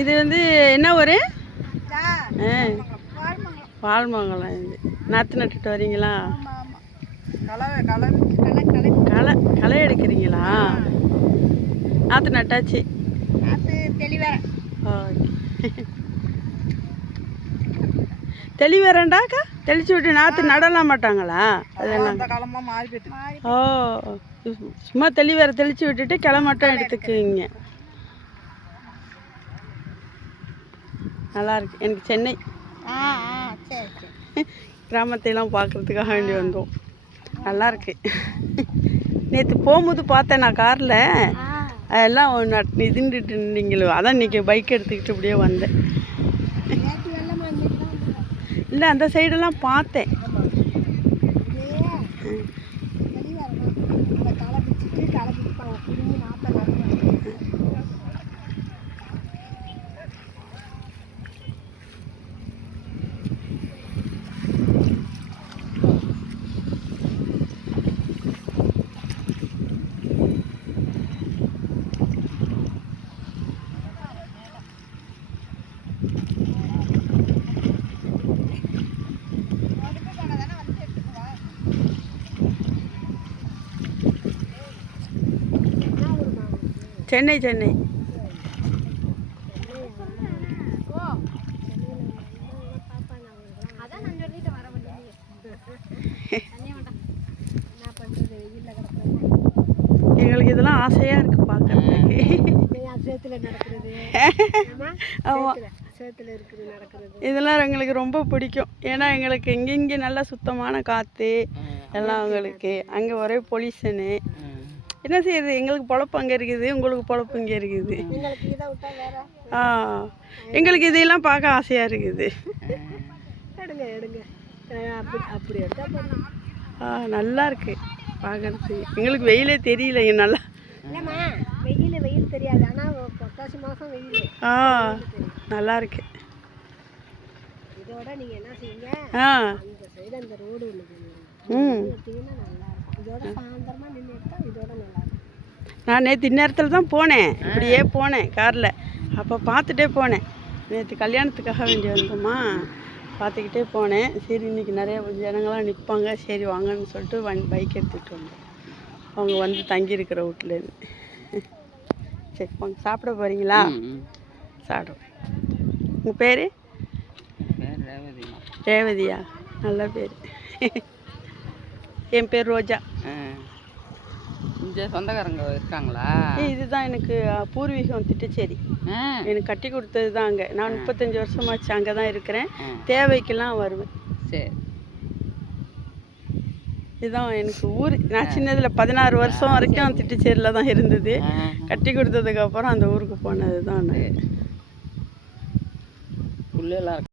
இது வந்து என்ன ஊர்? வால்மங்கலம். இது நாற்று நட்டுட்டு வரீங்களா? களை எடுக்கிறீங்களா? நாற்று நட்டாச்சு. தெளிவேறண்டாக்கா தெளிச்சு விட்டு நாற்று நடலாம் மாட்டாங்களா? அதெல்லாம் ஓ, சும்மா தெளிவேற தெளிச்சு விட்டுட்டு கிளை மட்டும் எடுத்துக்குவீங்க. நல்லா இருக்கு. எனக்கு சென்னை கிராமத்தையெல்லாம் பார்க்குறதுக்காக வேண்டி வந்தோம். நல்லா இருக்கு. நேற்று போகும்போது பார்த்தேன் நான் காரில், அதெல்லாம் இதுன்ட்டு இருந்தீங்களோ, அதான் இன்றைக்கி பைக் எடுத்துக்கிட்டு இப்படியே வந்தேன். இல்லை, அந்த சைடெல்லாம் பார்த்தேன். சென்னை சென்னை. எங்களுக்கு இதெல்லாம் ஆசையாக இருக்குது பார்க்குறதுக்கு. இதெல்லாம் எங்களுக்கு ரொம்ப பிடிக்கும். ஏன்னா எங்களுக்கு இங்கே நல்லா சுத்தமான காற்று எல்லாம். உங்களுக்கு அங்கே ஒரே பொல்யூஷனு. என்ன செய்யுது, எங்களுக்கு பொழப்பு அங்கே இருக்குது, உங்களுக்கு பொழப்பு இங்கே இருக்குது. எங்களுக்கு இதையெல்லாம் பார்க்க ஆசையாக இருக்குது. நல்லா இருக்கு பார்க்கறது. எங்களுக்கு வெயிலே தெரியல இங்கே நல்லா. வெயில் தெரியாது, ஆனால் புரட்டாசி மாதம் வெயில். நல்லா இருக்கு. இதோட நீங்கள் என்ன செய்யுங்க, அந்த சைடு அந்த ரோடு நான் நேற்று இந்நேரத்தில் தான் போனேன். இப்படியே போனேன் காரில். அப்போ பார்த்துட்டே போனேன். நேற்று கல்யாணத்துக்காக வேண்டி வந்தோமா, பார்த்துக்கிட்டே போனேன். சரி இன்றைக்கி நிறைய ஜனங்களாம் நிற்பாங்க, சரி வாங்கன்னு சொல்லிட்டு பைக் எடுத்துகிட்டு வந்தேன். அவங்க வந்து தங்கியிருக்கிற வீட்டிலேருந்து. சரி வாங்க, சாப்பிட போகிறீங்களா? சாப்பிடுவோம். உங்கள் பேர்? ரேவதியா? நல்ல பேர். என் பேர் ரோஜா. இங்கே சொந்தக்காரங்க இருக்காங்களா? இதுதான் எனக்கு பூர்வீகம், திட்டச்சேரி. எனக்கு கட்டி கொடுத்தது தான் அங்கே. நான் 35 வருஷமாச்சு அங்கே தான் இருக்கிறேன். தேவைக்கெல்லாம் வருவேன். சரி, இதுதான் எனக்கு ஊர். நான் சின்னதில் 16 வருஷம் வரைக்கும் திட்டச்சேரியில் தான் இருந்தது. கட்டி கொடுத்ததுக்கப்புறம் அந்த ஊருக்கு போனது தான். உள்ளெல்லாம்